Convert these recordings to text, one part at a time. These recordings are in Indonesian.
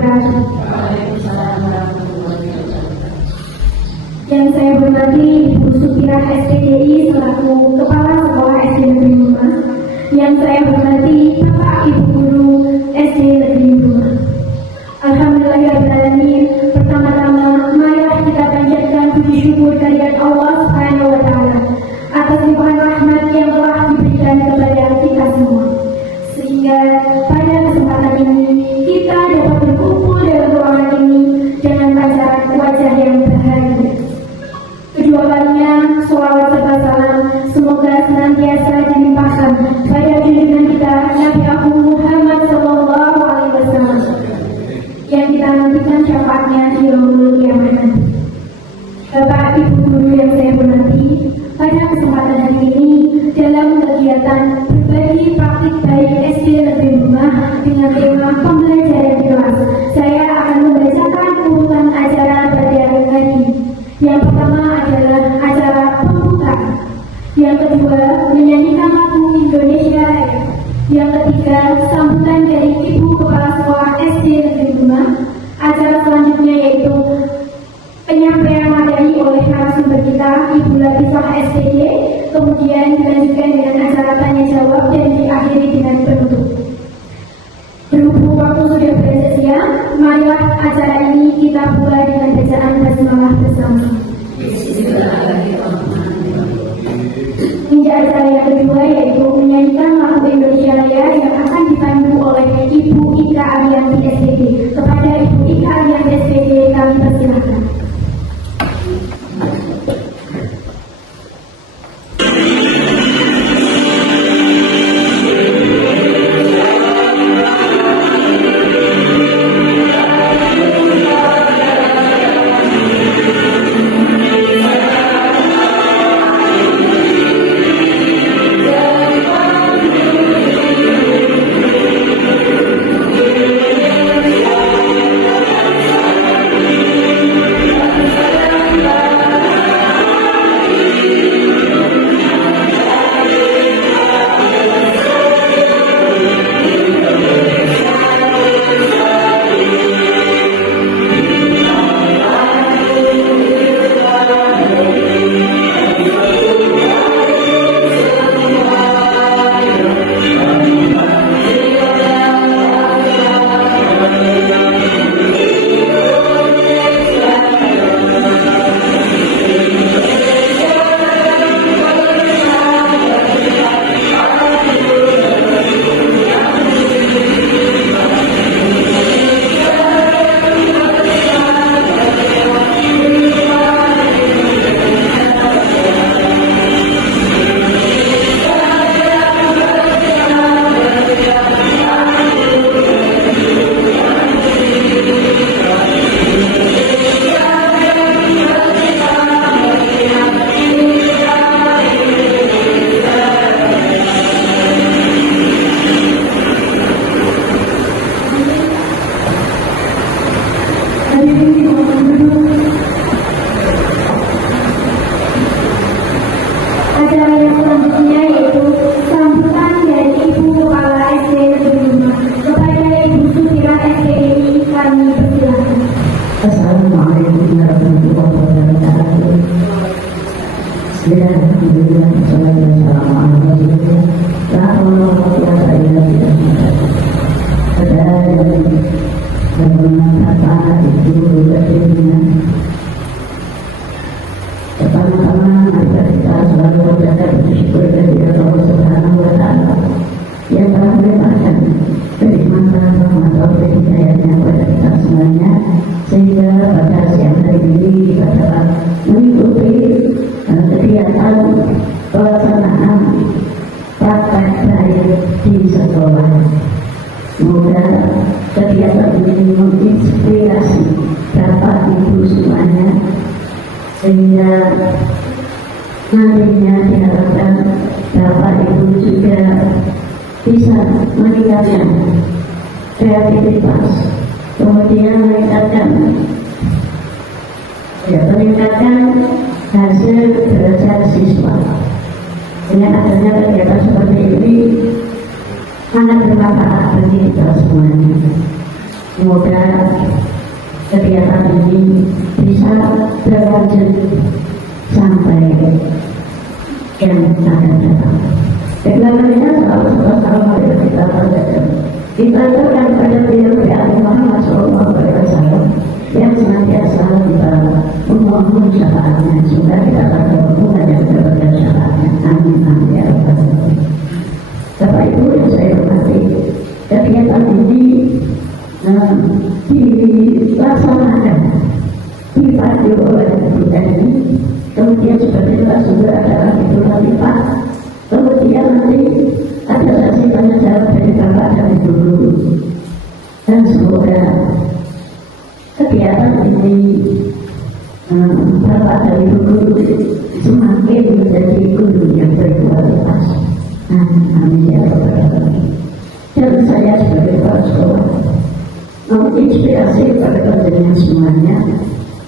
wabarakatuh. Yang saya hormati Ibu Supirah SPDI selaku Kepala Sekolah SD Negeri Rumah. Yang saya hormati Bapak Ibu Guru SD Negeri Rumah. Alhamdulillahirrahmanirrahim. Pertama-tama, marilah kita panjatkan puji syukur kehadirat Allah Subhanahu wa Ta'ala atas limpahan rahmat yang telah diberikan kepada kita semua, sehingga pada kesempatan ini kita dapat berkumpul dalam ruangan ini dengan pancaran wajah yang bahagia. Kedua kalinya, sholawat serta salam semoga senantiasa dilimpahkan pada junjungan kita Nabi Agung Muhammad Sallallahu Alaihi Wasallam yang kita nantikan syafaatnya di yaumul kiamat. Bapak Ibu Guru yang saya hormati, pada kesempatan hari ini dalam kegiatan berbagi praktik baik SD Negeri Rumah dengan tema pembelajaran di kelas, saya akan membacakan urutan acara pada hari ini. Yang pertama adalah acara pembukaan, yang kedua menyanyikan lagu Indonesia Raya, yang ketiga sambutan dari Ibu Kepala Sekolah SD Negeri Rumah. Acara selanjutnya yaitu penyampaian materi oleh narasumber kita Ibu Latifah SPD, kemudian dilanjutkan dengan acara tanya jawab dan diakhiri dengan penutup. Berhubung waktu sudah beranjak siang, marilah acara ini kita mulai dengan bacaan basmalah bersama. Hingga acara yang kedua yaitu menyanyikan lagu Indonesia Raya yang akan dipandu oleh Ibu Ika Arianti SPD. Kepada Ibu Ika Arianti SPD kami persilahkan. Meningkatkan hasil belajar siswa. Dengan adanya kegiatan seperti ini sangat bermanfaat bagi kita semuanya. Semoga kegiatan ini bisa berlanjut sampai yang akan datang. Kegiatannya selalu kita perhatikan. Kita akan pada beliau Muhammad SAW yang senantiasa kita memohon syafaatnya, semoga kita akan berhubungan yang mendapatkan syafaatnya. Amin amin ya rabbal alamin. Bapak Ibu yang saya hormati, kegiatan ini dilaksanakan di Padi oleh kita ini. Kemudian seperti itu juga adalah Idul Adha. Kemudian nanti ada sesi tanya jawab dari Bapak dan Ibu Guru. Dan semoga kegiatan ini Bapak dan Ibu Guru semakin menjadi guru yang berkualitas. Amin ya rabbal alamin. Dan saya sebagai kepala sekolah menginspirasi kepada penjenengan semuanya.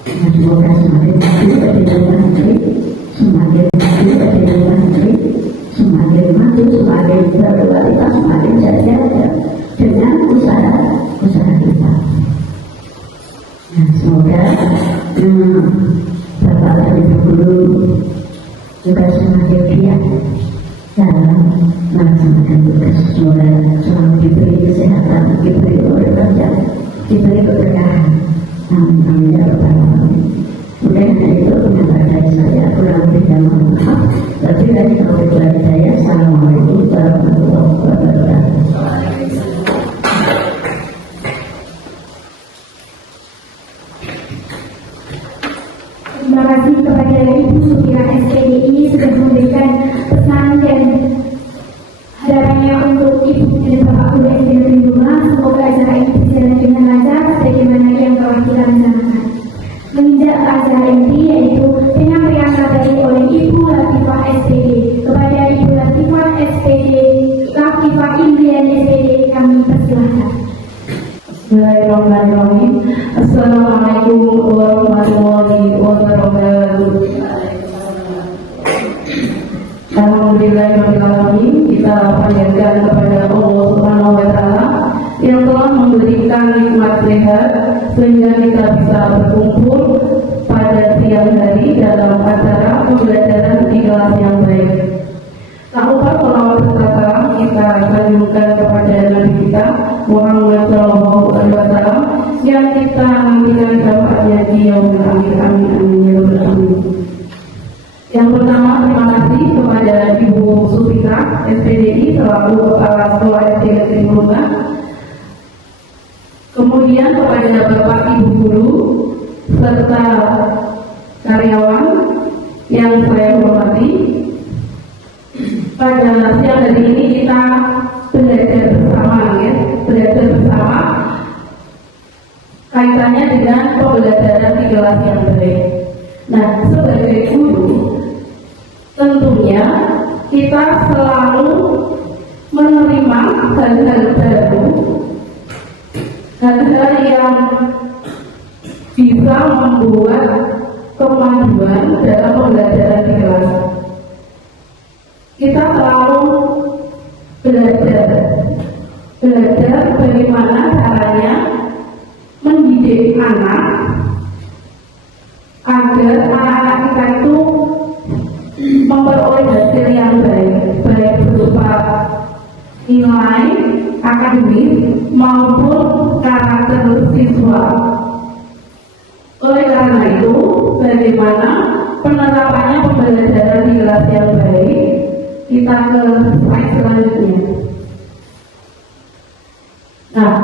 Semoga semakin maju dari luar negeri, semakin maju dari luar negeri, semakin maju, semakin berkualitas, semakin jaya dengan usaha kita. Nah, semoga Bapak dan Ibu Guru juga semakin giat dalam melaksanakan tugas. Semoga selalu diberi kesehatan, diberi keberkahan, diberi keberkahan. Amin amin ya rabbal alamin. Mungkin itu penyampaian dari saya, kurang lebih dan mohon maaf. Tapi dari taufiq dari saya, assalamualaikum warahmatullahi wabarakatuh. Terima kasih kepada Ibu Supira SPDI sudah memberikan pesan dan harapannya untuk Ibu dan Bapak Guru SD di rumah. Semoga acara ini berjalan dengan lancar sebagaimana yang telah kita rencanakan. Menginjak acara inti yaitu penyampaian materi oleh Ibu Latifah SPD. Kepada Ibu Latifah SPD, Latifah Indrian SPD, kami persilahkan. Bismillahirrahmanirrahim. Assalamualaikum warahmatullahi wabarakatuh. Alhamdulillahirrahmanirrahim. Kita panjatkan kepada Allah Subhanahu wa Ta'ala yang telah memberikan nikmat sehat sehingga kita bisa berkumpul pada siang hari dalam acara pembelajaran di kelas yang baik. Tak lupa salawat serta kita sanjungkan kepada Nabi kita Muhammad SAW yang kita nantikan syafaatnya di yaumil akhir. Amin amin ya rabbal alamin. Yang pertama, terima kasih kepada Ibu Supira SPDI selaku Kepala Sekolah SD Negeri Mulungan. Kemudian kepada Bapak Ibu Guru serta karyawan yang saya hormati. Pada siang hari ini kita belajar bersama, ya, belajar bersama kaitannya dengan pembelajaran di kelas yang baik. Nah, sebagai guru, tentunya kita selalu menerima hal-hal baru, hal-hal yang bisa membuat kemajuan dalam pembelajaran di kelas. Kita selalu belajar bagaimana caranya mendidik anak agar anak-anak kita itu memperoleh hasil yang baik, baik berupa nilai akademis maupun karakter siswa. Oleh karena itu, bagaimana penerapannya pembelajaran di kelas yang baik, kita ke slide selanjutnya. Nah,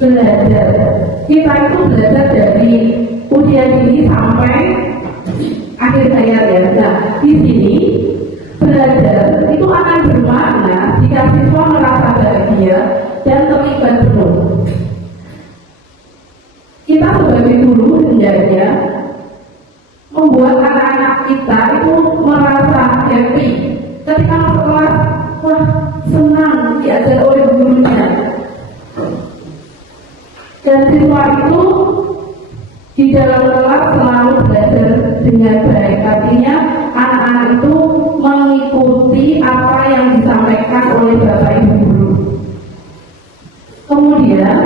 belajar, kita itu belajar dari usia dini sampai akhir hayat ya. Nah, di sini belajar itu akan bermakna jika siswa merasa bahagia dan terlibat penuh. Kita sebagai guru hendaknya membuat anak-anak kita itu merasa happy ketika masuk kelas. Wah, senang diajar oleh gurunya. Dan siswa itu di dalam kelas selalu belajar dengan baik. Artinya anak-anak itu mengikuti apa yang disampaikan oleh Bapak Ibu Guru. Kemudian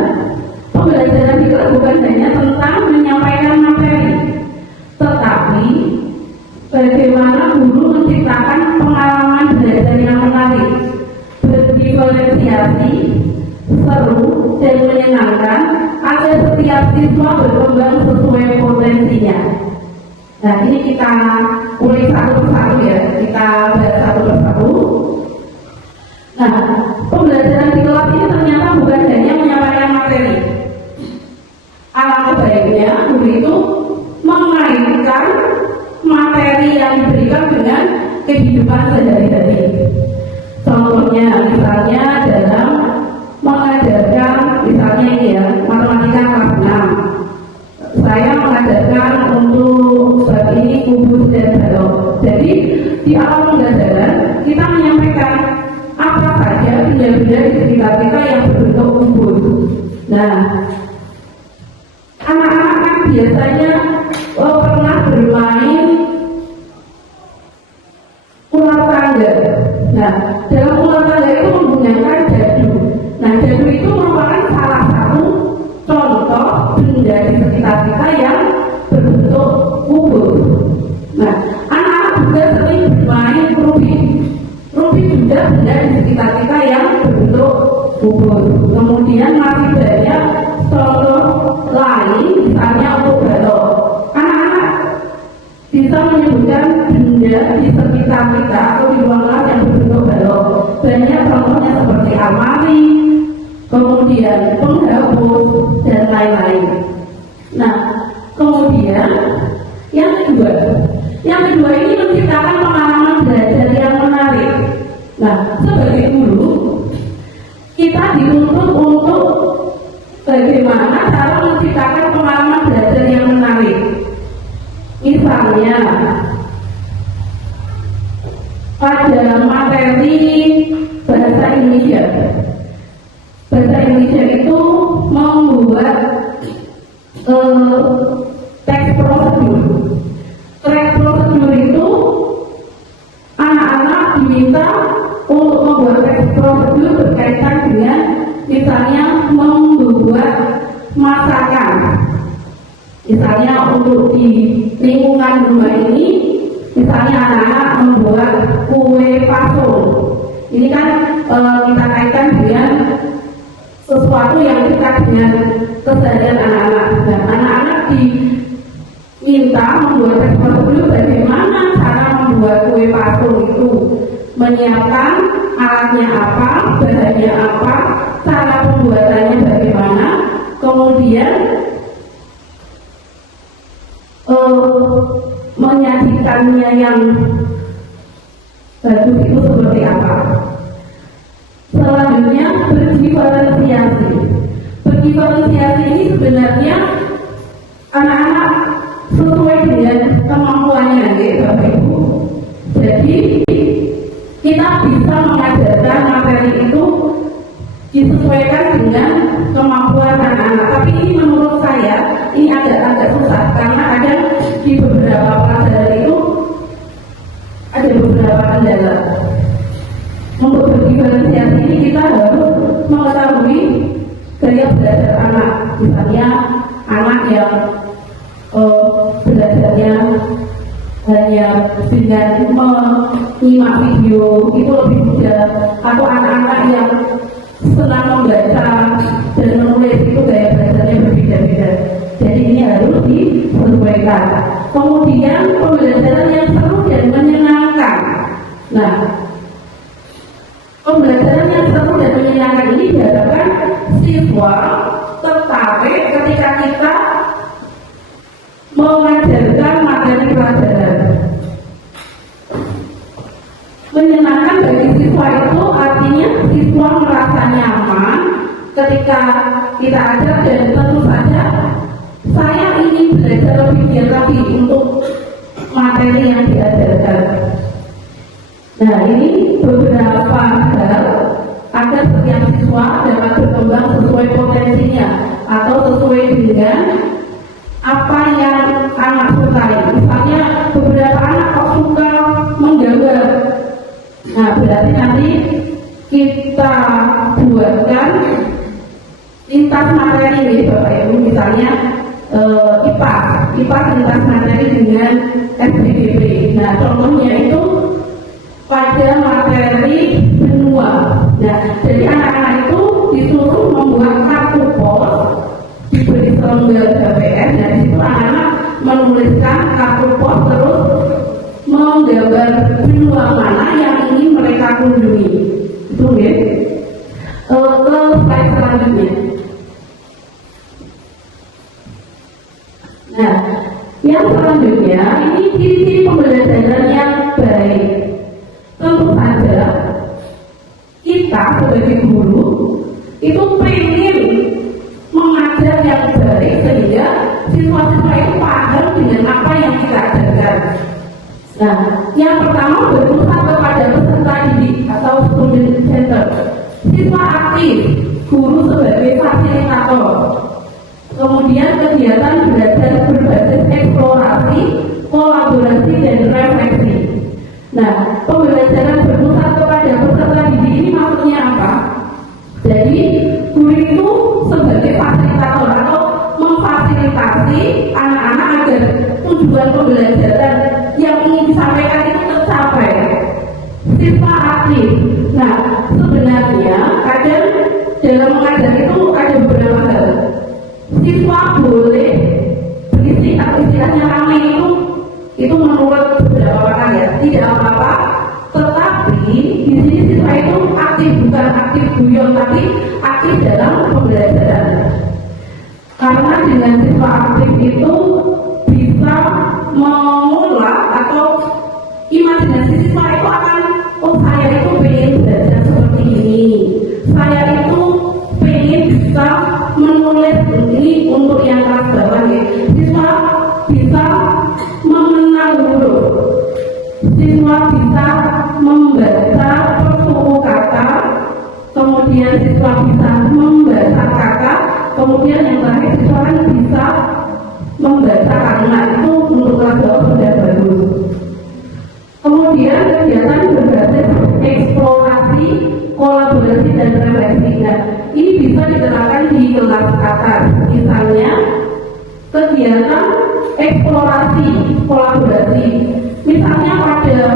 bagaimana guru menciptakan pengalaman belajar yang menarik, berdiferensiasi, seru, dan menyenangkan agar setiap siswa berkembang sesuai potensinya. Nah, ini kita ulik satu persatu ya, kita bahas satu persatu. Nah, pembelajaran di kelas ini ternyata bukan hanya menyampaikan materi. Alangkah baiknya guru itu mengaitkan materi yang diberikan dengan kehidupan sehari-hari. Contohnya, misalnya dalam mengajarkan, misalnya ini ya, matematika kelas 6. Saya mengajarkan untuk bab ini kubus dan balok. Jadi di awal pembelajaran kita menyampaikan apa saja benda-benda di sekitar kita yang berbentuk kubus. Nah, anak-anak kan biasanya pernah bermain ular tangga. Nah, dalam ular tangga itu menggunakan dadu. Nah, dadu itu merupakan salah satu contoh benda di sekitar kita yang berbentuk kubus. Nah, anak-anak juga sering bermain rubik. Rubik juga benda di sekitar kita yang berbentuk kubus. Kemudian masih banyak contoh lain, misalnya untuk balok. Anak-anak bisa menyebutkan benda di sekitar kita atau di ruang kelas yang berbentuk balok. Banyak contohnya seperti almari, kemudian penghapus, dan lain-lain. Nah, kemudian yang kedua ini menciptakan pengalaman belajar yang menarik. Nah, sebagai guru, kita dituntut untuk bagaimana cara menciptakan pengalaman belajar yang menarik. Misalnya, pada materi bahasa Indonesia. Bahasa Indonesia itu membuat teks prosedur. Teks prosedur itu anak-anak diminta untuk membuat teks prosedur berkaitan dengan misalnya membuat masakan. Misalnya untuk di lingkungan rumah ini, misalnya anak-anak membuat kue pasung. Ini kan kita kaitkan dengan sesuatu yang dekat dengan keseharian anak-anak. Dan anak-anak diminta membuat teks prosedur bagaimana cara membuat kue pasung itu, menyiapkan alatnya apa, bahannya apa, cara pembuatannya bagaimana, kemudian menyajikannya yang bagus itu seperti apa. Selanjutnya berdiferensiasi. Berdiferensiasi ini sebenarnya anak-anak sesuai dengan kemampuannya, Bapak Ibu. Jadi kita bisa mengajarkan materi itu disesuaikan dengan kemampuan anak-anak. Tapi ini menurut saya ini agak susah karena ada di beberapa pelajaran itu ada beberapa kendala. Untuk berdiferensiasi ini kita harus mengetahui gaya belajar anak. Misalnya anak yang belajarnya hanya dengan menyimak video itu lebih mudah, atau anak-anak yang senang membaca dan menulis itu gaya belajarnya berbeda-beda. Jadi ini harus disesuaikan. Kemudian pembelajaran yang seru dan menyenangkan. Nah, pembelajaran yang seru dan menyenangkan ini diharapkan siswa tertarik ketika kita mengajarkan materi pelajaran. Menyenangkan bagi siswa itu artinya siswa merasa nyaman ketika kita ajar, dan tentu saja saya ingin belajar lebih giat lagi untuk materi yang diajarkan. Nah, ini beberapa hal agar setiap siswa dapat berkembang sesuai potensinya atau sesuai dengan apa yang anak sukai. Misalnya beberapa anak kok suka menggambar. Nah, berarti nanti kita buatkan lintas materi nih Bapak Ibu. Misalnya IPA lintas materi dengan SPDP. Nah, contohnya itu pada materi benua. Nah, jadi anak-anak itu disuruh membuat kartu pos diberi selembar HPS. Nah, di situ anak-anak menuliskan kartu pos terus menggambar benua mana yang ingin mereka kunjungi. Itu ya. Ke slide selanjutnya. Nah, yang selanjutnya ini ciri-ciri pembelajaran yang baik. Tentu saja kita sebagai guru itu pengen mengajar yang baik sehingga siswa-siswa itu paham dengan apa yang kita ajarkan. Nah, yang pertama berpusat kepada peserta didik atau student center. Siswa aktif, guru sebagai fasilitator. Kemudian kegiatan belajar berbasis eksplorasi, kolaborasi, dan refleksi. Nah, pembelajaran berpusat kepada peserta didik ini maksudnya apa? Jadi, guru itu sebagai fasilitator atau memfasilitasi anak-anak agar tujuan pembelajaran yang ingin disampaikan itu tercapai. Siswa aktif. Nah, sebenarnya kadang dalam mengajar itu ada beberapa hal. Siswa boleh berisik atau istilahnya ramai itu menurut beberapa pakar ya tidak apa-apa, tetapi di sini siswa itu aktif, bukan aktif guyon tapi aktif dalam pembelajaran. Karena dengan siswa aktif itu bisa mengolah atau imajinasi siswa itu akan, oh saya itu pengen belajar seperti ini, saya itu pengen bisa menulis ini untuk yang kelas bawah ya. Siswa bisa mengenal huruf, siswa bisa membaca persuku kata, kemudian siswa bisa membaca kata, kemudian yang terakhir siswa kan bisa membaca kalimat. Itu untuk kelas bawah sudah bagus. Kemudian kegiatan berbasis eksplorasi, kolaborasi, dan refleksi. Nah, ini bisa diterapkan di kelas atas. Misalnya kegiatan eksplorasi, kolaborasi. Misalnya pada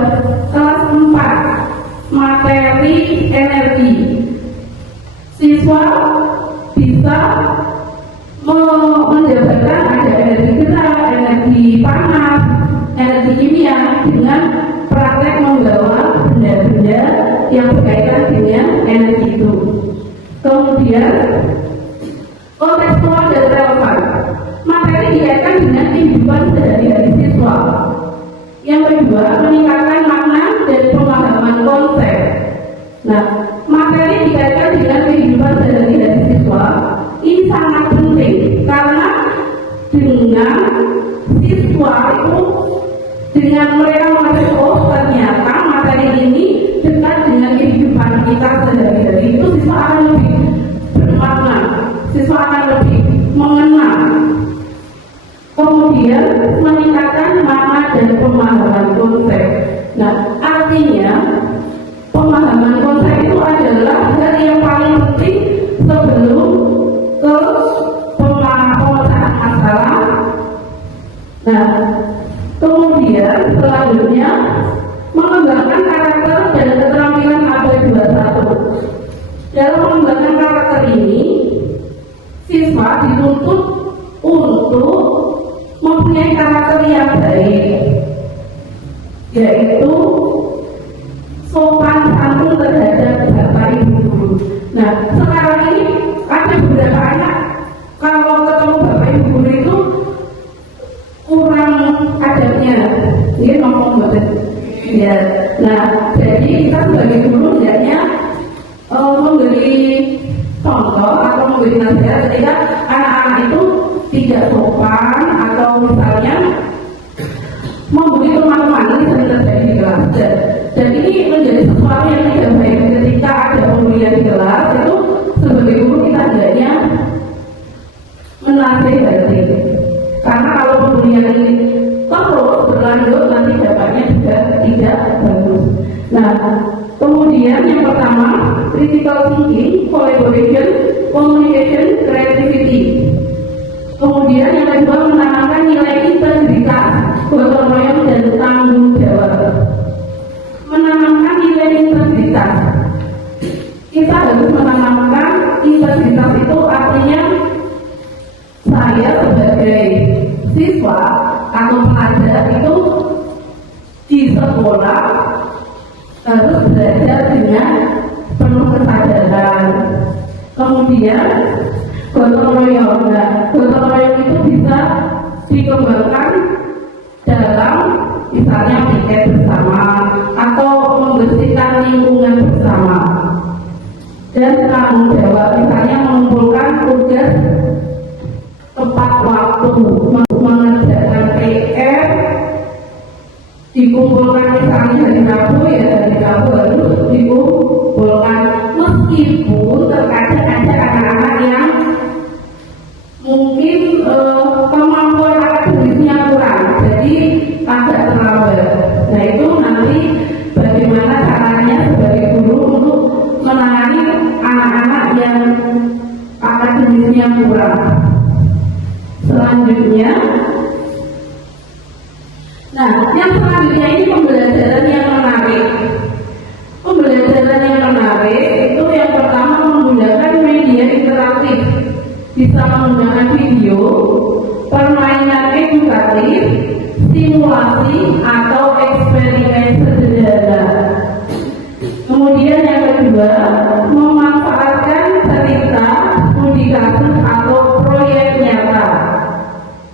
kelas 4 materi energi, siswa bisa mendapatkan ada energi gerak, energi panas, energi kimia dengan praktek membawa benda-benda yang berkaitan dengan energi itu. Kemudian kontekstual dan relevan. Materi dikaitkan dengan kehidupan sehari-hari siswa. Yang kedua, meningkatkan makna dan pemahaman konsep. Nah, materi dikaitkan dengan kehidupan sehari-hari siswa ini sangat penting karena dengan siswa itu, dengan mereka mengerti, oh ternyata materi ini dekat dengan kehidupan kita sehari-hari, itu siswa akan lebih bermakna, siswa akan lebih mengenal. Kemudian meningkatkan makna dan pemahaman konsep. Nah, artinya pemahaman konsep itu adalah hal yang paling penting sebelum ke pemecahan masalah. Nah, kemudian selanjutnya mengembangkan karakter dan keterampilan AB21. Dalam mengembangkan karakter ini, siswa dituntut untuk mempunyai karakter yang baik, yaitu sopan santun terhadap bapak ibu guru. Nah, sekarang ini ada beberapa anak kalau ketemu bapak ibu guru itu kurang adabnya, dia ngomong betul. Ya, nah jadi kita sebagai guru hendaknya memberi contoh atau memberi nasihat ketika anak-anak itu tidak sopan atau misalnya memberi teman-teman yang sering terjadi di kelas. Dan ini menjadi sesuatu yang tidak baik ketika ada pembulian di kelas. Itu sebagai guru kita hendaknya menasihati, karena kalau pembulian ini terus berlanjut nanti dampaknya juga tidak bagus. Nah, kemudian yang pertama critical thinking, collaboration, communication, creativity. Kemudian yang kedua menanamkan nilai integritas, gotong royong, dan bertanggung jawab, menanamkan nilai integritas. Kita harus menanamkan integritas, itu artinya saya sebagai siswa atau pelajar itu di sekolah harus belajar dengan penuh kesadaran. Kemudian gotong royong, gotong royong itu bisa dikembangkan dalam misalnya piket bersama atau membersihkan lingkungan bersama, dan tanggung jawab misalnya mengumpulkan tugas tepat waktu, mengerjakan PR dikumpulkan misalnya hari Rabu, ya hari Rabu harus dikumpulkan, meskipun terkadang ada anak-anak yang mungkin kemampuan akademisnya kurang, jadi agak terlambat. Nah itu nanti bagaimana caranya sebagai guru untuk menangani anak-anak yang akademisnya kurang. Selanjutnya, nah yang selanjutnya ini pembelajaran yang menarik. Pembelajaran yang menarik itu yang pertama menggunakan media interaktif, bisa menggunakan video, permainan edukatif, simulasi atau eksperimen sederhana. Kemudian yang kedua, memanfaatkan cerita, studi kasus atau proyek nyata.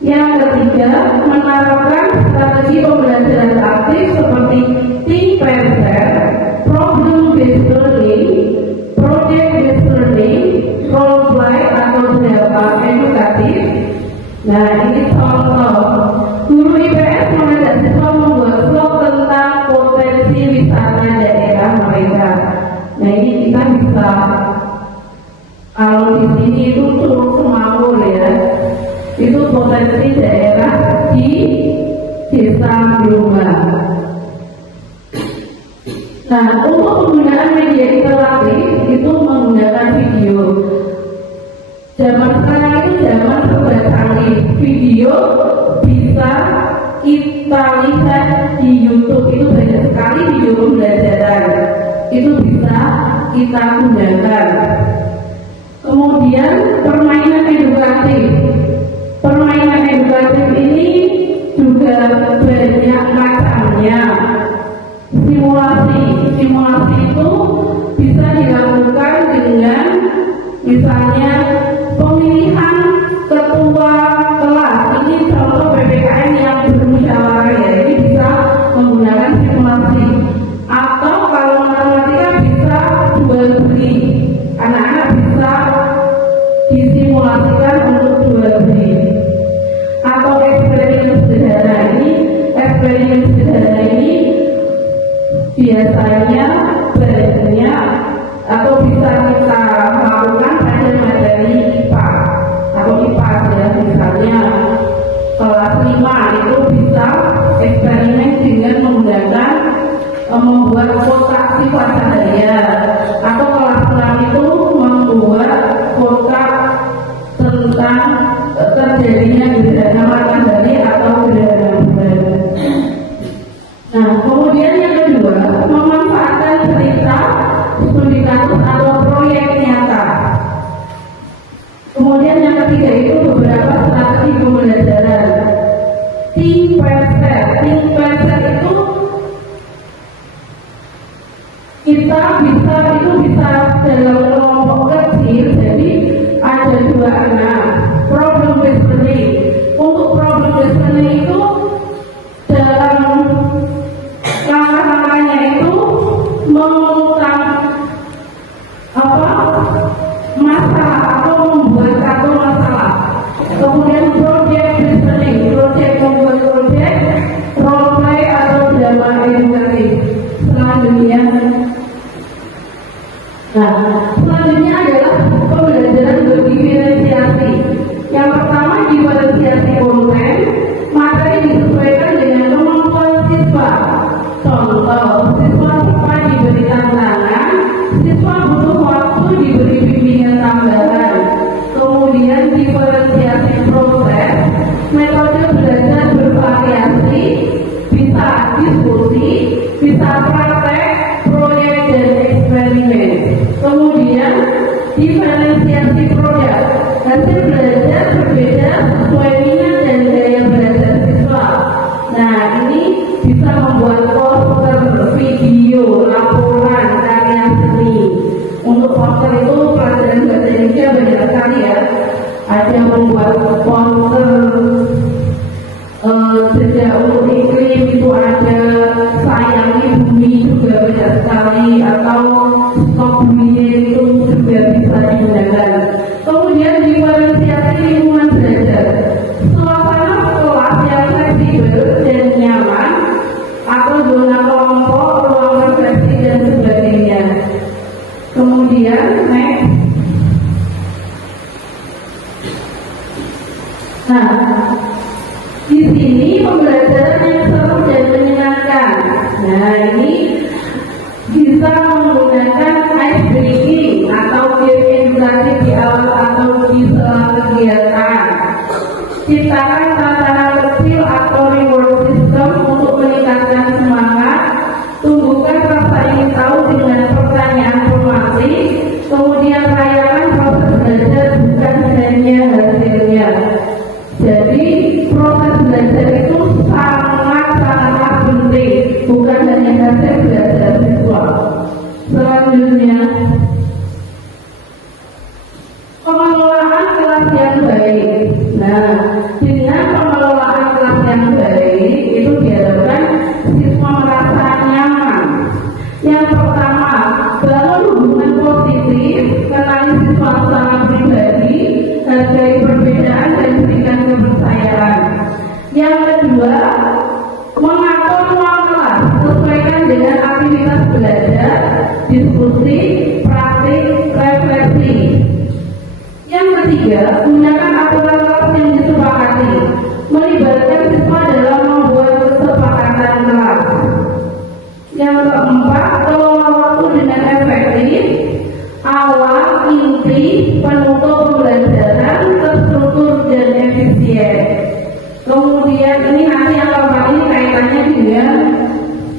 Yang ketiga, menerapkan strategi pembelajaran aktif seperti team present, problem based learning, project based learning, role play atau drama edukatif. Nah ini contoh. Guru IPS mengajak siswa membuat vlog tentang potensi wisata daerah mereka. Nah ini kita bisa, kalau di sini itu Curug Semawur ya, itu potensi daerah di Desa Biuma. Nah untuk penggunaan media interaktif itu menggunakan video. Zaman sekarang itu zaman serba canggih, video bisa kita lihat di YouTube, itu banyak sekali video pembelajaran, itu bisa kita gunakan. Kemudian permainan edukatif. Permainan edukatif ini juga banyak macamnya. Simulasi itu bisa dilakukan dengan misalnya pemilihan ketua kelas. Ini contoh PPKN yang bermusyawarah ya, ini bisa menggunakan simulasi. Atau kalau matematika bisa jual beli, anak-anak bisa disimulasikan untuk jual beli. Atau eksperimen sederhana ini biasanya banyak atau bisa kita lakukan pada materi IPA atau IPAS ya, misalnya kelas 5 itu bisa eksperimen dengan menggunakan membuat kotak sifat cahaya, atau kelas 6 itu membuat kotak tentang terjadinya gerhana matahari atau gerhana bulan. Nah kemudian yang kedua, memanfaatkan cerita, studi kasus atau proyek nyata. Kemudian yang ketiga itu beberapa strategi pembelajaran. Team present itu kita bisa dalam kelompok kecil, jadi ada 2 anak. Problem based learning. Untuk problem based learning itu dalam langkah-langkahnya itu mengutang masalah atau membuat satu masalah. Kemudian project based learning, membuat project, role play atau drama edukatif. Selanjutnya adalah pembelajaran berdiferensiasi. Yang pertama, diferensiasi konten, materi disesuaikan dengan kemampuan siswa. Contoh, siswa diberi tantangan, siswa butuh waktu diberi bimbingan tambahan. Kemudian diferensiasi proses, metode belajar bervariasi, bisa bisa membuat poster, video, laporan, karya seni. Untuk poster itu pelajaran bahasa Indonesia banyak sekali ya. Ada membuat poster sejak untuk iklim itu ada sayangi bumi juga banyak sekali, atau stok bumi itu juga bisa digunakan. Kemudian diferensiasi lingkungan belajar, suasana kelas yang fleksibel dan nyaman, atau zona kelompok, ruang refleksi dan sebagainya. Kemudian next. Nah, di sini pembelajaran yang seru dan menyenangkan. Nah, ini bisa menggunakan ice breaking atau game edukasi di awal atau di sela kegiatan. Ciptakan tantangan kecil atau reward system untuk meningkatkan semangat. Tumbuhkan rasa ingin tahu dengan pertanyaan formatif. Kemudian rayakan proses belajar, bukan hanya hasilnya. Jadi proses belajar itu sangat penting, bukan hanya hasil belajar siswa. Selanjutnya, pengelolaan kelas yang baik. Nah, dengan pengelolaan kelas yang baik itu diharapkan siswa merasa nyaman. Yang pertama, bangun hubungan positif, kenali siswa secara pribadi, hargai perbedaan dan berikan kepercayaan. Yang kedua, mengatur ruang kelas, sesuaikan dengan aktivitas belajar, diskusi, praktik, refleksi. Yang ketiga, gunakan aturan kelas yang disepakati, melibatkan siswa dalam membuat kesepakatan kelas. Yang keempat, kelola waktu dengan efektif, awal, inti, penutup pembelajaran, terstruktur dan efisien. Kemudian ini nanti yang keempat ini kaitannya dengan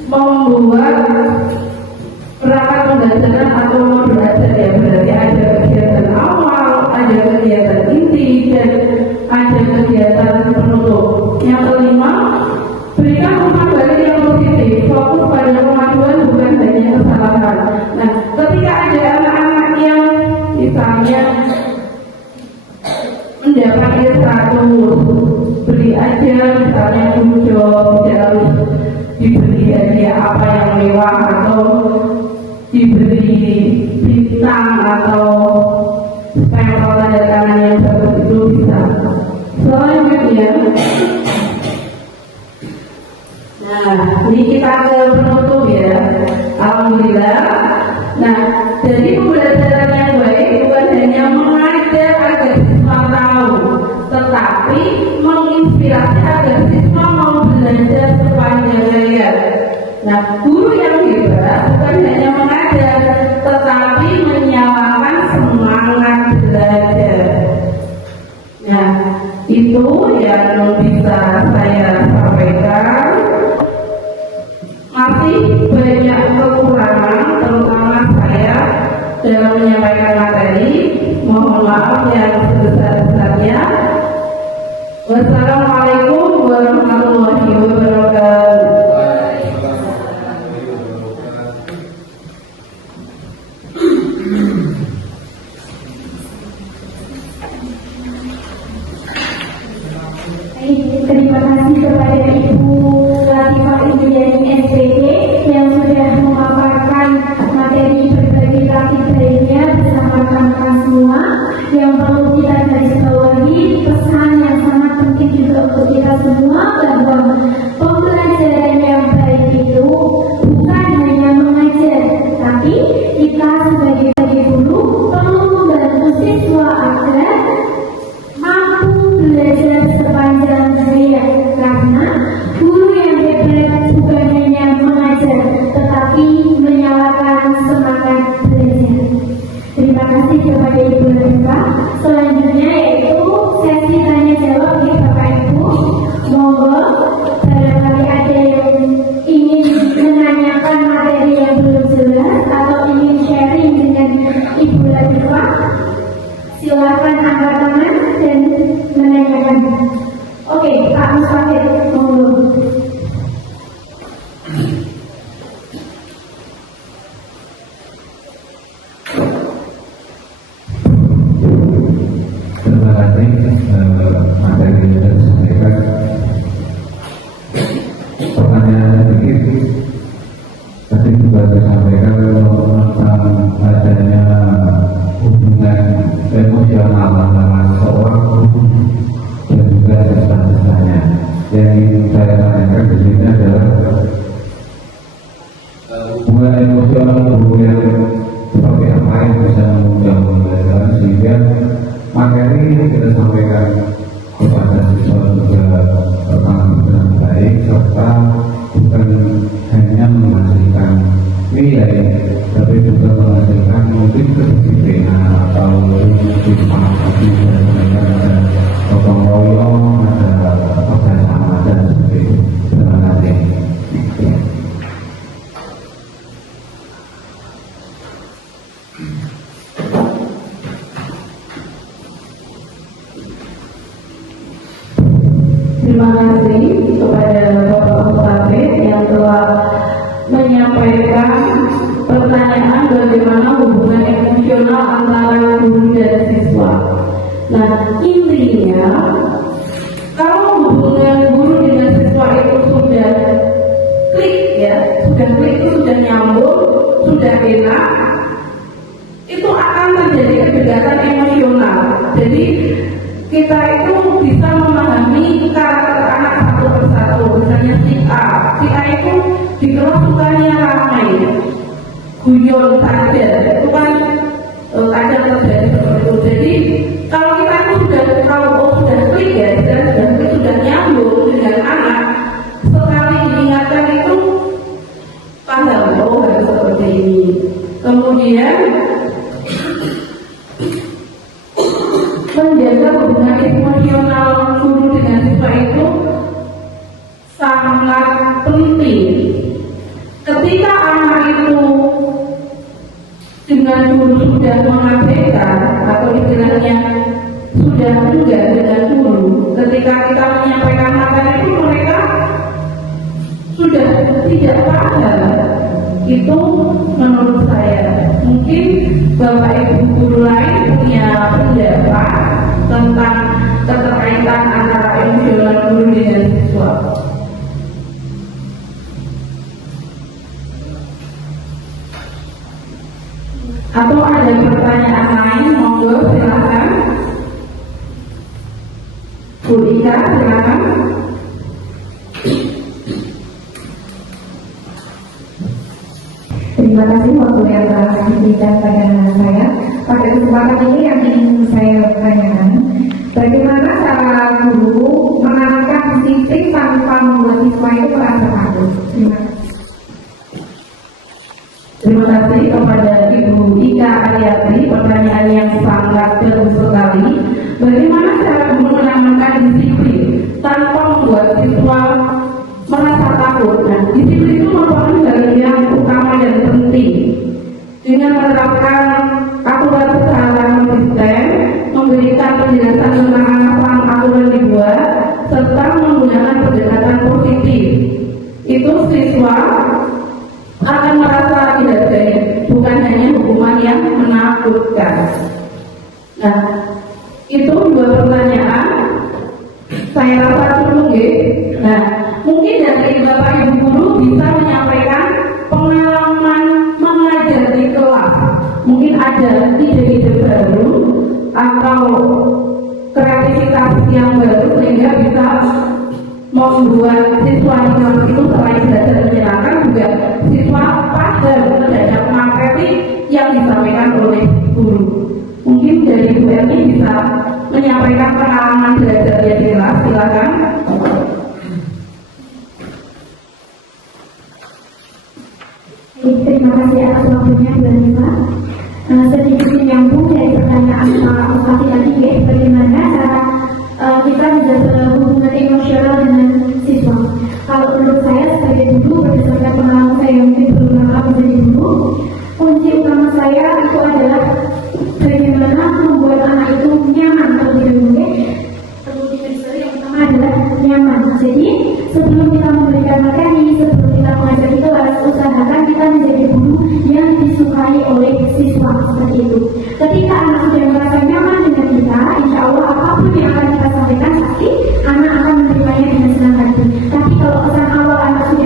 membuat perangkat pembelajaran atau belajar ya, berarti ada kegiatan awal, ada kegiatan inti, dan ada kegiatan penutup. Yang kelima, berikan umpan balik yang positif, fokus pada kemajuan bukan hanya kesalahan. Nah, ketika ada anak-anak yang misalnya mendapat S1, beri aja misalnya job, harus diberi hadiah apa yang mewah, atau diberi bintang atau stempel tanda tangan yang bagus, itu bisa. Selanjutnya, nah ini kita ke penutup ya. Alhamdulillah. Nah, jadi pembelajaran yang baik bukan hanya mengajar agar siswa tahu, tetapi menginspirasi agar siswa mau belajar sepanjang hayat. Nah, guru yang hebat bukan hanya mengajar, tetapi menyalakan semangat belajar. Nah, itu yang bisa saya sampaikan. Masih banyak kekurangan, terutama saya dalam menyampaikan materi. Mohon maaf yang sebesar-besarnya. Wassalamualaikum warahmatullahi wabarakatuh. Terima kasih kepada Ibu Latifah Indriani SPT yang sudah memaparkan materi berbagai praktik lainnya bersama rekan-rekan semua. Yang perlu kita garis bawahi, pesan yang sangat penting bukan hanya menghasilkan nilai, tapi juga menghasilkan mungkin kedisiplinan atau disepakati dan mereka ada gotong royong, ada kerjasama dan seperti itu. Terima kasih. Terima kasih kepada Bapak Mustafid yang telah menyampaikan pertanyaan bagaimana hubungan emosional antara guru dan siswa. Nah, intinya kalau hubungan guru dengan siswa itu sudah klik ya, sudah klik itu sudah nyambung, sudah enak, itu akan terjadi kedekatan emosional. Jadi kita itu bisa memahami karakter anak satu persatu. Misalnya si A itu di kelas sukanya ramai, guyon saja, itu kan kadang terjadi seperti itu. Jadi kalau kita itu sudah klik ya, sudah nyambung dengan anak, sekali diingatkan itu paham, oh harus seperti ini. Kemudian menjaga hubungan emosional guru dengan siswa itu sangat penting. Ketika anak itu dengan guru sudah mengabaikan atau istilahnya sudah enggak dengan guru, ketika kita menyampaikan materi itu mereka sudah tidak paham. Itu menurut saya. Mungkin Bapak Ibu guru lain punya pendapat tentang keterkaitan antara emosional guru dengan siswa. Atau ada pertanyaan lain, monggo silakan. Bu Ika, silakan. Terima kasih waktu yang telah diberikan pada saya. Pada kesempatan ini yang ingin saya tanyakan, bagaimana cara guru menanamkan disiplin tanpa membuat siswa itu merasa takut? Terima kasih kepada Ibu Ika Ariati, pertanyaan yang sangat bagus sekali. Bagaimana cara guru menanamkan disiplin tanpa membuat siswa merasa takut? Nah, disiplin itu merupakan bagian yang utama dan penting. Dengan menerapkan aturan secara konsisten, memberikan penjelasan tentang apa aturan dibuat, serta menggunakan pendekatan positif, itu siswa akan merasa dihargai, bukan hanya hukuman yang menakutkan. Nah, itu dua pertanyaan. Saya rasa cukup ya. Nah, mungkin dari Bapak Ibu guru bisa menyampaikan pengalaman mengajar di kelas. Mungkin ada ide-ide baru atau kreativitas yang baru sehingga bisa membuat siswa di kelas itu selain belajar menyenangkan juga siswa paham terhadap materi yang disampaikan oleh guru. Mungkin dari Bu Erni bisa menyampaikan pengalaman belajarnya di kelas, silakan. Terima kasih atas waktunya Bu Anissa. Sedikit menyambung dari pertanyaan Pak Mustafid tadi, ya, bagaimana cara kita menjaga hubungan emosional dengan siswa. Kalau menurut saya sebagai guru, berdasarkan pengalaman saya yang mungkin berulang menjadi guru, kunci utama saya itu adalah bagaimana membuat anak itu nyaman. Terlebih yang utama adalah nyaman. Jadi sebelum kita memberikan materi, sebelum kita mengajar di kelas, usahakan kita menjadi guru yang disukai oleh siswa, seperti itu. Ketika anak sudah merasa nyaman dengan kita, insya Allah apapun yang akan kita sampaikan pasti anak akan menerimanya dengan senang hati. Tapi kalau pesan awal anak sudah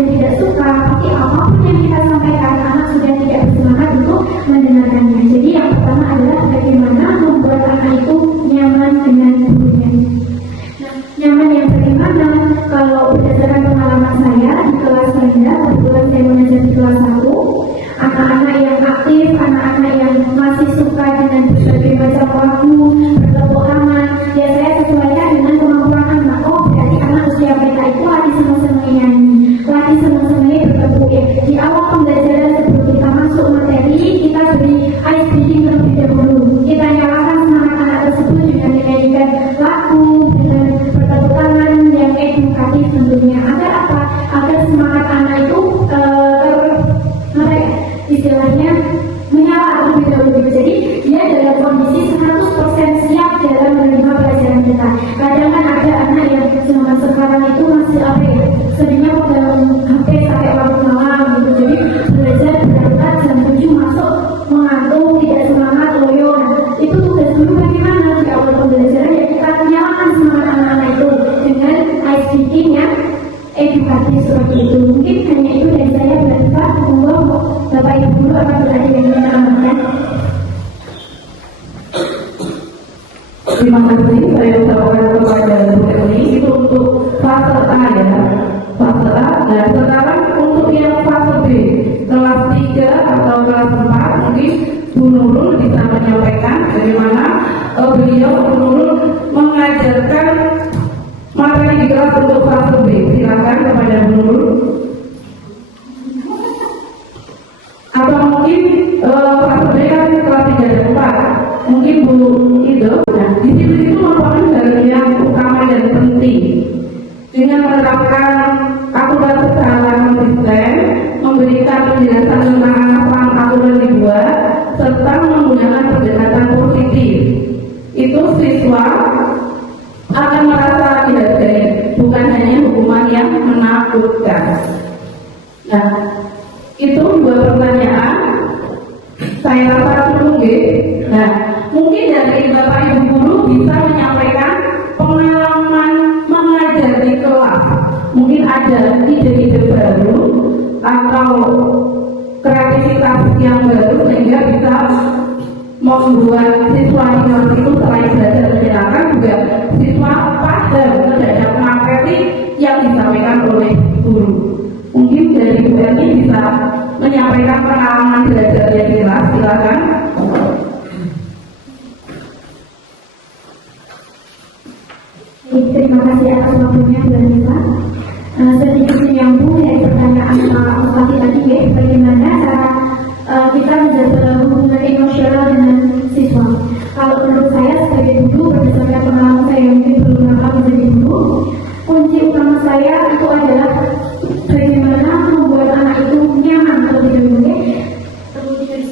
Terima kasih saya ucapkan kepada Bu Eli itu untuk fase A ya, fase A. Nah sekarang untuk yang fase B kelas 3 atau kelas 4 mungkin Bu Nurul bisa menyampaikan bagaimana beliau Bu Nurul mengajarkan materi di kelas untuk fase B. Silakan kepada Bu Nurul. Atau mungkin fase B kan kelas 3 dan 4 mungkin Bu Ido. Nah di situ merupakan hal yang utama dan penting dengan menerapkan aturan secara konsisten, memberikan penjelasan tentang apa aturan dibuat, serta menggunakan pendekatan positif. Itu siswa akan merasa dihargai, bukan hanya hukuman yang menakutkan. Nah, itu dua pertanyaan. Saya rasa cukup. Nah, mungkin dari Bapak Ibu guru bisa menyampaikan pengalaman mengajar di kelas. Mungkin ada ide-ide baru atau kreativitas yang baru sehingga bisa membuat siswa di kelas itu selain belajar menyenangkan juga siswa paham terhadap materi yang disampaikan oleh guru. Mungkin dari Bu Eli bisa menyampaikan pengalaman belajarnya di kelas. Silakan. Terima kasih atas waktunya Bu Elisa. Sedikit menyambung dari pertanyaan Pak Bupati tadi ya, bagaimana cara kita menjaga hubungan emosional dengan siswa. Kalau menurut saya sebagai guru, berdasarkan pengalaman saya yang mungkin belum lama menjadi guru, kunci utama saya itu adalah bagaimana membuat anak itu nyaman terlebih dahulu.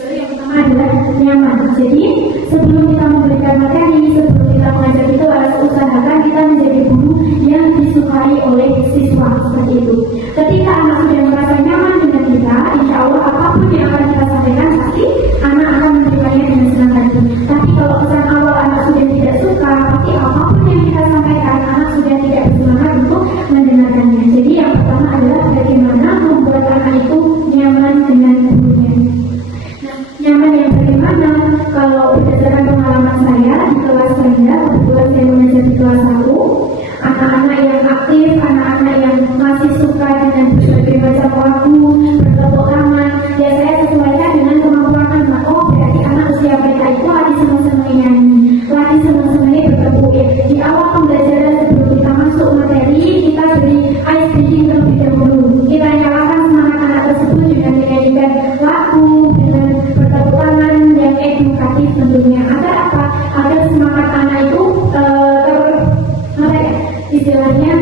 Yang pertama adalah nyaman. Jadi sebelum kita memberikan materi, sebelum kita mengajar di kelas, usahakan kita menjadi guru yang disukai oleh siswa seperti itu. Ketika anak sudah merasa nyaman dengan kita, insya Allah apapun yang akan kita sampaikan pasti anak akan menerimanya dengan senang hati. Tapi kalau pesan awal anak sudah tidak suka, pasti apapun yang kita sampaikan anak sudah tidak bersemangat untuk mendengarkannya. Jadi yang pertama adalah bagaimana membuat anak itu nyaman dengan gurunya. Nah, nyaman yang bagaimana? Kalau berdasarkan pengalaman saya di kelas saya, kebetulan saya mengajar di kelas 1, anak-anak yang aktif, anak-anak yang masih suka dengan berbagai macam lagu, bertepuk tangan, ya saya sesuaikan dengan kemampuan anak. Oh, berarti anak usia mereka itu lagi senang-senang nyanyi, lagi senang-senangnya bertepuk ya. Di awal pembelajaran sebelum kita masuk materi, kita beri ice breaking terlebih dahulu. Kita nyalakan semangat anak tersebut dengan menyanyikan lagu, dengan bertepuk tangan yang edukatif tentunya. Agar apa? Agar semangat anak itu istilahnya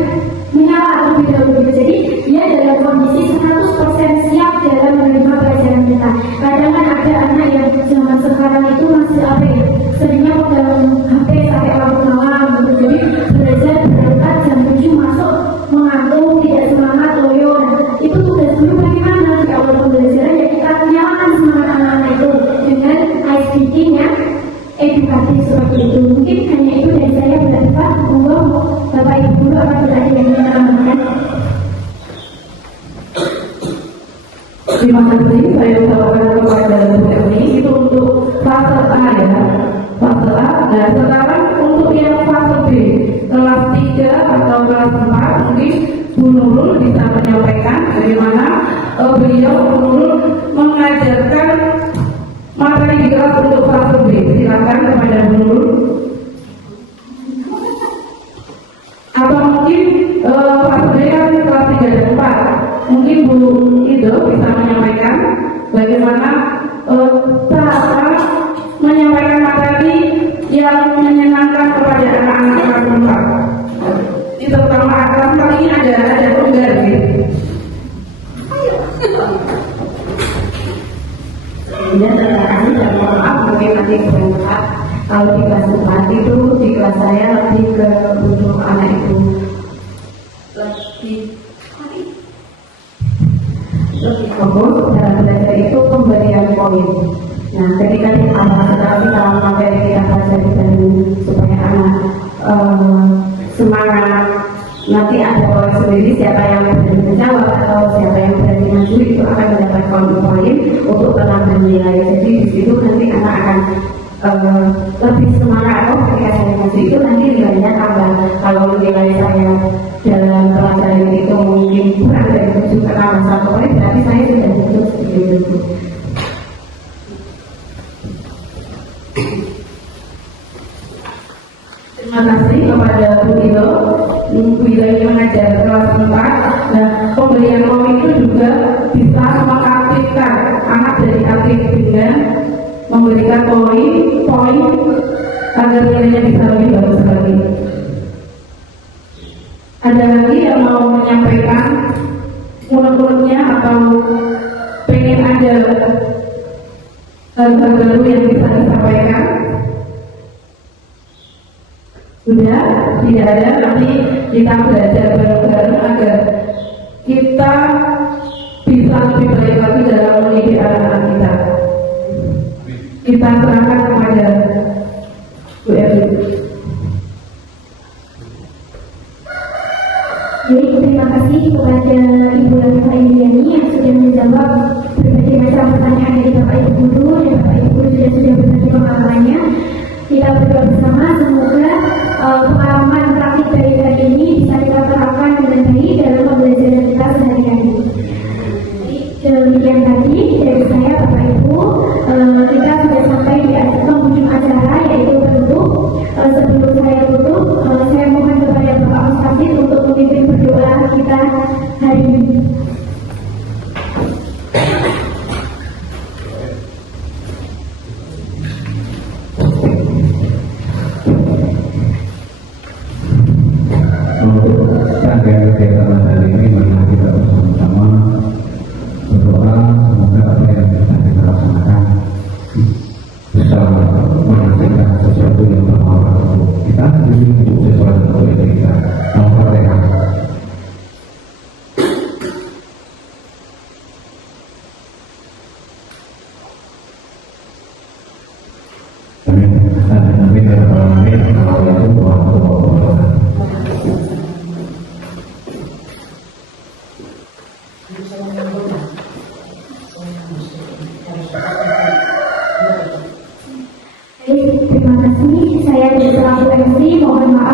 menyala terlebih dahulu. Jadi dia dalam kondisi 100% siap dalam menerima pelajaran kita. Kadang kan ada anak yang zaman sekarang itu masih apa ya, seringnya pegang HP sampai larut malam gitu. Jadi belajar berangkat jam 7 masuk mengantuk, tidak semangat, loyo. Itu tugas dulu bagaimana di awal pembelajaran ya kita nyalakan semangat anak-anak itu dengan ice breaking yang edukatif seperti itu. Mungkin hanya itu dari saya berdebat. Monggo Bapak Ibu guru akan berada yang menambahkan. Terima kasih saya ucapkan kepada Bu Eli itu untuk fase A ya, fase A. Nah sekarang untuk yang fase B kelas 3 atau kelas 4 mungkin Bu Nurul bisa menyampaikan bagaimana beliau Bu Nurul mengajarkan materi di kelas untuk fase B. Silakan kepada Bu Nurul. Atau mungkin fase B kan kelas 3 dan 4 mungkin Bu Ido bisa menyampaikan bagaimana cara menyampaikan materi yang menyenangkan kepada anak-anak kelas 4. Ini terutama kelas 4 ini ada tunggal gitu. Dan terima kasih dan mohon maaf mungkin nanti berangkat. Kalau di kelas 4 itu di kelas saya lebih ke untuk anak itu lebih fokus dalam belajar itu pemberian poin. Nah, ketika di awal setelah kita materi kita pelajari dulu supaya anak semangat, nanti ada poin sendiri siapa yang berani menjawab atau siapa yang berani maju itu akan mendapatkan poin untuk penambahan nilai. Jadi di situ nanti anak akan lebih semangat. Oh, ketika saya itu nanti nilainya tambah. Kalau nilai saya dalam pelajaran itu mungkin kurang dari 7 tambah 1 poin, berarti saya sudah tutup seperti itu. Terima kasih kepada Bu Ilo. Bu Ilo ini mengajar kelas 4. Nah, pemberian poin itu juga bisa mengaktifkan anak dari aktif dengan memberikan poin agar nilainya bisa lebih bagus lagi. Ada lagi yang mau menyampaikan unek-uneknya atau pengen ada hal-hal baru yang bisa disampaikan? Sudah, tidak ada, nanti kita belajar bareng-bareng agar kita bisa lebih baik lagi dalam mendidik anak-anak kita. Kita serahkan kepada Bu Evi. Jadi terima kasih kepada Ibu Latifah Indriani yang sudah menjawab berbagai macam pertanyaan dari Bapak Ibu Guru dan Bapak Ibu Guru sudah berbagi pengalamannya. Kita berdoa bersama semoga pengalaman praktik dari hari ini bisa kita terapkan dengan baik dalam pembelajaran kita sehari-hari. Demikian tadi dari saya Bapak Ibu, kita sudah sampai di penghujung acara yaitu penutup. Sebelum saya tutup, saya mohon kepada Bapak Mustafid untuk memimpin berdoa kita hari ini. Untuk rangkaian kegiatan hari ini, mari kita bersama-sama berdoa semoga apa yang bisa kita laksanakan bisa menghasilkan sesuatu yang bermanfaat untuk kita, untuk sesuatu untuk kita. Al-Fatihah. Amin. Amin. Amin. Assalamualaikum warahmatullahi wabarakatuh. Terima kasih. Saya dari selaku MC mohon maaf